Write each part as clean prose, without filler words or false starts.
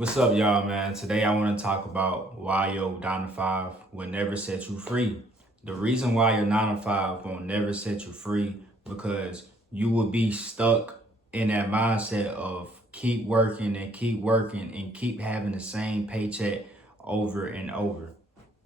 What's up, y'all, man? Today I want to talk about why your 9 to 5 will never set you free. The reason why your 9 to 5 will never set you free because you will be stuck in that mindset of keep working and keep having the same paycheck over and over.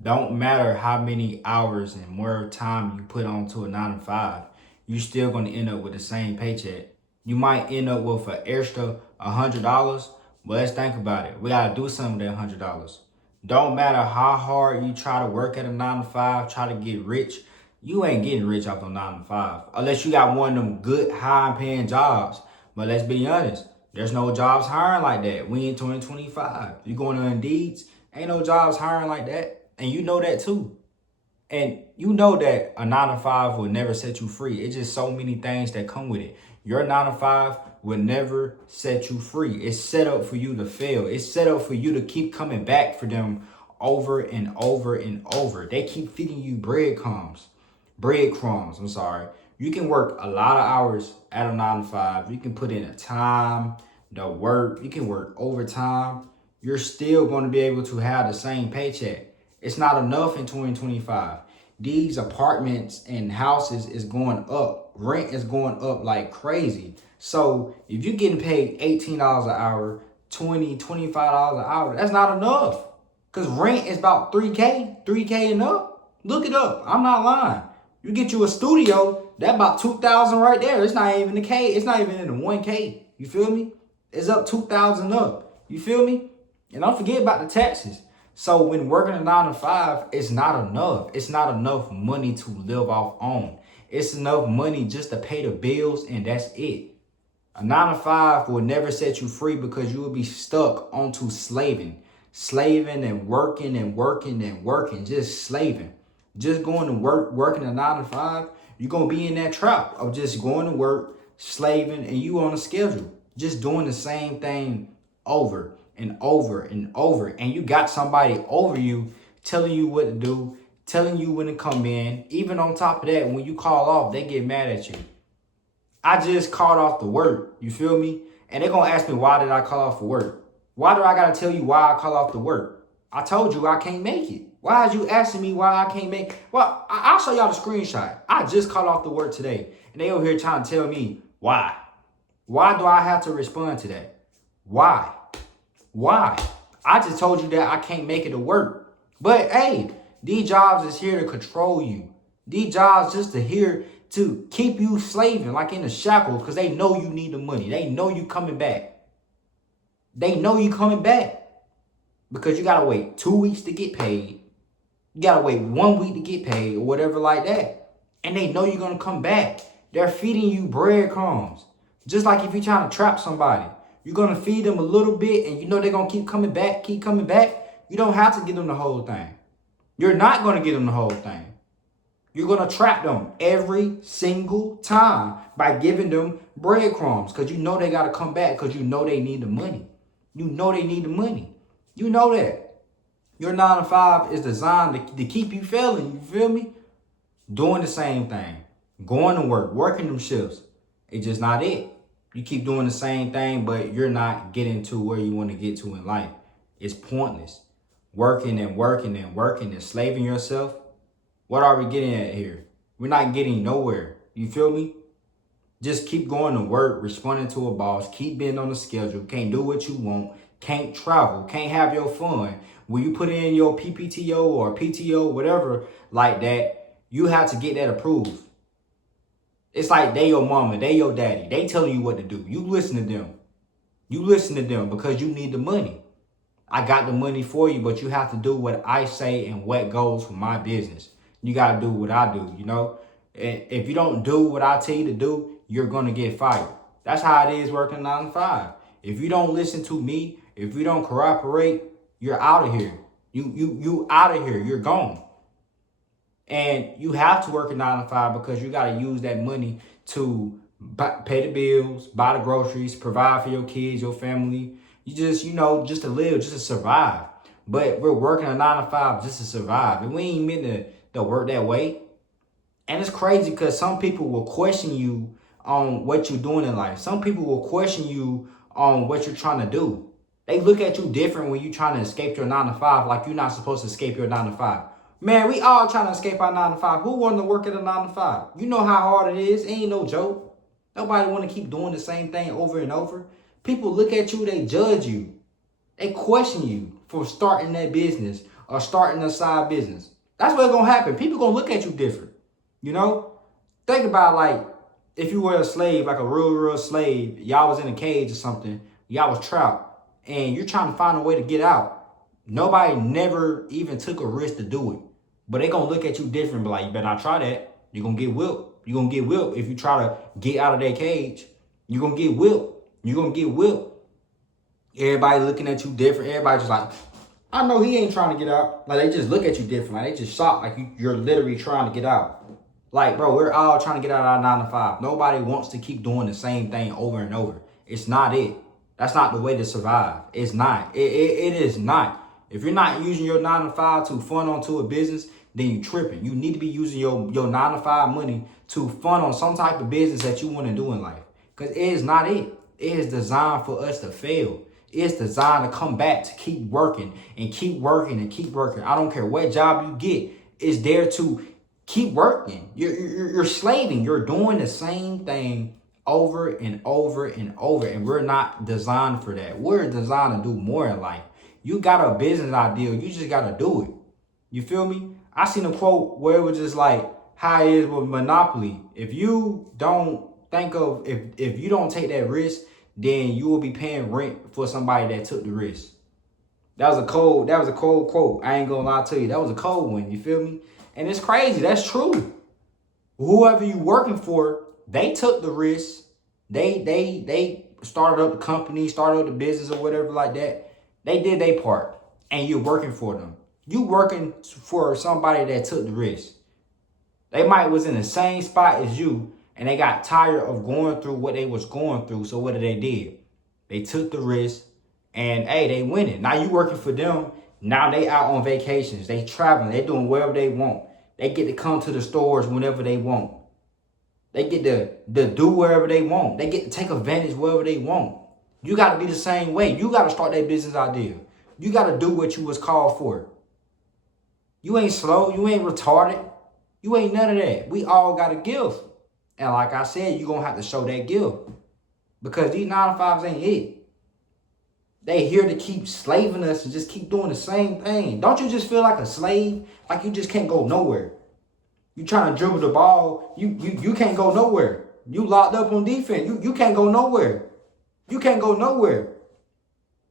Don't matter how many hours and more time you put onto a 9 to 5, you still going to end up with the same paycheck. You might end up with an extra $100. But let's think about it. We gotta do something with that $100. Don't matter how hard you try to work at a 9 to 5, try to get rich. You ain't getting rich off of 9 to 5 unless you got one of them good high paying jobs. But let's be honest, there's no jobs hiring like that. We in 2025. You going to Indeeds, ain't no jobs hiring like that, and you know that too. And you know that a 9 to 5 will never set you free. It's just so many things that come with it. Your 9 to 5 will never set you free. It's set up for you to fail. It's set up for you to keep coming back for them over and over and over. They keep feeding you breadcrumbs. I'm sorry. You can work a lot of hours at a 9 to 5. You can put in the time, the work. You can work overtime. You're still going to be able to have the same paycheck. It's not enough in 2025. These apartments and houses is going up. Rent is going up like crazy. So if you're getting paid $18 an hour, $20, $25 an hour, that's not enough. Because rent is about $3K and up. Look it up. I'm not lying. You get you a studio, that about $2,000 right there. It's not even the K. It's not even in the 1K. You feel me? It's up $2,000 up. You feel me? And don't forget about the taxes. So when working a 9 to 5, it's not enough. It's not enough money to live off on. It's enough money just to pay the bills, and that's it. A 9 to 5 will never set you free because you will be stuck onto slaving. Slaving and working, just slaving. Just going to work, working a 9 to 5, you're going to be in that trap of just going to work, slaving, and you on a schedule. Just doing the same thing over and over and over. And you got somebody over you telling you what to do, telling you when to come in. Even on top of that, when you call off, they get mad at you. I just called off the work. You feel me? And they're going to ask me, why did I call off the work? Why do I got to tell you why I call off the work? I told you I can't make it. Why are you asking me why I can't make it? Well, I'll show y'all the screenshot. I just called off the work today. And they over here trying to tell me why. Why do I have to respond to that? Why? Why? I just told you that I can't make it to work. But hey, these jobs is here to control you. These jobs just here to keep you slaving like in the shackles because they know you need the money. They know you coming back. They know you coming back because you got to wait 2 weeks to get paid. You got to wait 1 week to get paid or whatever like that. And they know you're going to come back. They're feeding you breadcrumbs. Just like if you're trying to trap somebody. You're going to feed them a little bit and you know they're going to keep coming back. You don't have to give them the whole thing. You're not going to give them the whole thing. You're going to trap them every single time by giving them breadcrumbs because you know they got to come back because you know they need the money. You know they need the money. You know that. Your 9 to 5 is designed to keep you failing. You feel me? Doing the same thing. Going to work. Working them shifts. It's just not it. You keep doing the same thing, but you're not getting to where you want to get to in life. It's pointless. Working and slaving yourself. What are we getting at here? We're not getting nowhere. You feel me? Just keep going to work, responding to a boss, keep being on the schedule, can't do what you want, can't travel, can't have your fun. When you put in your PPTO or PTO, whatever like that, you have to get that approved. It's like they your mama, they your daddy. They telling you what to do. You listen to them. You listen to them because you need the money. I got the money for you, but you have to do what I say and what goes for my business. You got to do what I do, you know. And if you don't do what I tell you to do, you're going to get fired. That's how it is working 9 to 5. If you don't listen to me, if you don't cooperate, you're out of here. You out of here. You're gone. And you have to work a 9 to 5 because you got to use that money to pay the bills, buy the groceries, provide for your kids, your family. You just, just to live, just to survive. But we're working a 9 to 5 just to survive. And we ain't meant to work that way. And it's crazy because some people will question you on what you're doing in life. Some people will question you on what you're trying to do. They look at you different when you trying to escape your 9 to 5, like you're not supposed to escape your 9 to 5. Man, we all trying to escape our 9 to 5. Who wanted to work at a 9 to 5? You know how hard it is. It ain't no joke. Nobody want to keep doing the same thing over and over. People look at you, they judge you. They question you for starting that business or starting a side business. That's what's going to happen. People going to look at you different. You know? Think about, like, if you were a slave, like a real slave, y'all was in a cage or something, y'all was trapped, and you're trying to find a way to get out. Nobody never even took a risk to do it. But they going to look at you different, but like, you better not try that. You're going to get whipped. You're going to get whipped if you try to get out of that cage. You're going to get whipped. You're going to get whipped. Everybody looking at you different. Everybody just like, I know he ain't trying to get out. Like, they just look at you different. Like, they just shocked. Like, you're literally trying to get out. Like, bro, we're all trying to get out of our 9 to 5. Nobody wants to keep doing the same thing over and over. It's not it. That's not the way to survive. It's not. It is not. If you're not using your 9 to 5 to fund onto a business, then you tripping. You need to be using your 9 to 5 money to fund on some type of business that you want to do in life. Because it is not it. It is designed for us to fail. It's designed to come back, to keep working and keep working and keep working. I don't care what job you get. It's there to keep working. You're slaving. You're doing the same thing over and over and over. And we're not designed for that. We're designed to do more in life. You got a business idea. You just got to do it. You feel me? I seen a quote where it was just like how it is with Monopoly. If you don't think of, if you don't take that risk, then you will be paying rent for somebody that took the risk. That was a cold quote. I ain't gonna lie to you. That was a cold one. You feel me? And it's crazy. That's true. Whoever you working for, they took the risk. They started up the company, started up the business or whatever like that. They did their part. And you're working for them. You working for somebody that took the risk. They might was in the same spot as you, and they got tired of going through what they was going through. So what did? They took the risk, and hey, they winning. Now you working for them. Now they out on vacations. They traveling. They doing whatever they want. They get to come to the stores whenever they want. They get to do wherever they want. They get to take advantage wherever they want. You got to be the same way. You got to start that business idea. You got to do what you was called for. You ain't slow. You ain't retarded. You ain't none of that. We all got a gift. And like I said, you're going to have to show that gift. Because these 9 to 5s ain't it. They here to keep slaving us and just keep doing the same thing. Don't you just feel like a slave? Like you just can't go nowhere. You trying to dribble the ball. You can't go nowhere. You locked up on defense. You can't go nowhere. You can't go nowhere.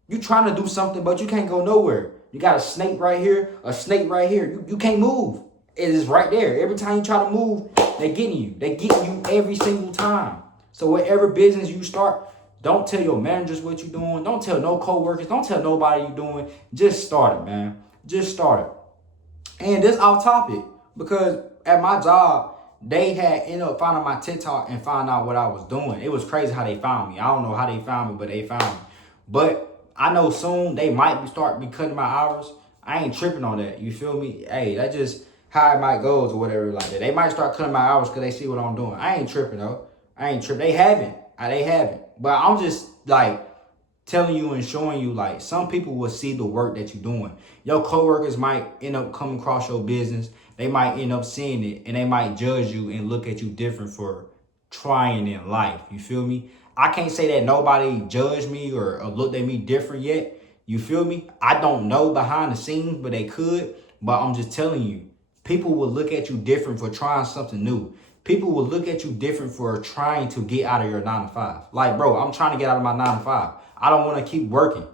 You trying to do something, but you can't go nowhere. You got a snake right here, a snake right here. You can't move. It is right there. Every time you try to move, they're getting you. They're getting you every single time. So whatever business you start, don't tell your managers what you're doing. Don't tell no co-workers. Don't tell nobody you're doing. Just start it, man. Just start it. And this off topic, because at my job, they had ended up finding my TikTok and find out what I was doing. It was crazy how they found me. I don't know how they found me, but they found me. But I know soon they might start cutting my hours. I ain't tripping on that. You feel me? Hey, that's just how it might goes or whatever like that. They might start cutting my hours because they see what I'm doing. I ain't tripping though. I ain't tripping. They haven't. But I'm just like telling you and showing you, like, some people will see the work that you're doing. Your coworkers might end up coming across your business. They might end up seeing it and they might judge you and look at you different for trying in life. You feel me? I can't say that nobody judged me or looked at me different yet. You feel me? I don't know behind the scenes, but they could. But I'm just telling you, people will look at you different for trying something new. People will look at you different for trying to get out of your 9 to 5. Like, bro, I'm trying to get out of my 9 to 5. I don't want to keep working.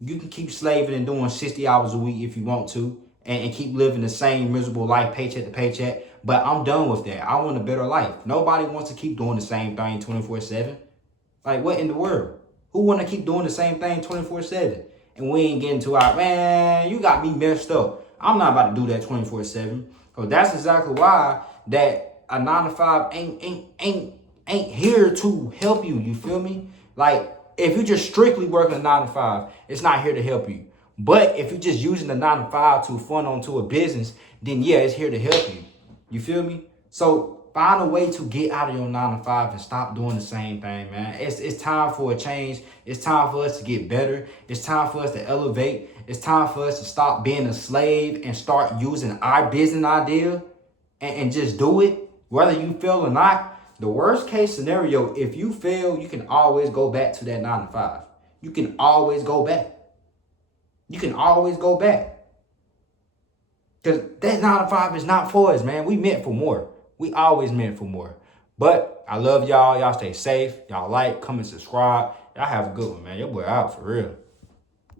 You can keep slaving and doing 60 hours a week if you want to and keep living the same miserable life, paycheck to paycheck. But I'm done with that. I want a better life. Nobody wants to keep doing the same thing 24/7. Like, what in the world? Who want to keep doing the same thing 24/7? And we ain't getting to our, man, you got me messed up. I'm not about to do that 24/7. Because that's exactly why that a 9 to 5 ain't here to help you. You feel me? Like, if you're just strictly working a 9 to 5, it's not here to help you. But if you're just using the 9 to 5 to fund onto a business, then yeah, it's here to help you. You feel me? So Find a way to get out of your 9 to 5 and stop doing the same thing, man. It's time for a change. It's time for us to get better. It's time for us to elevate. It's time for us to stop being a slave and start using our business idea and just do it, whether you fail or not. The worst case scenario, if you fail, you can always go back to that 9 to 5. You can always go back. You can always go back. Because that 9 to 5 is not for us, man. We meant for more. We always meant for more. But I love y'all. Y'all stay safe. Y'all like, comment, subscribe. Y'all have a good one, man. Your boy out for real.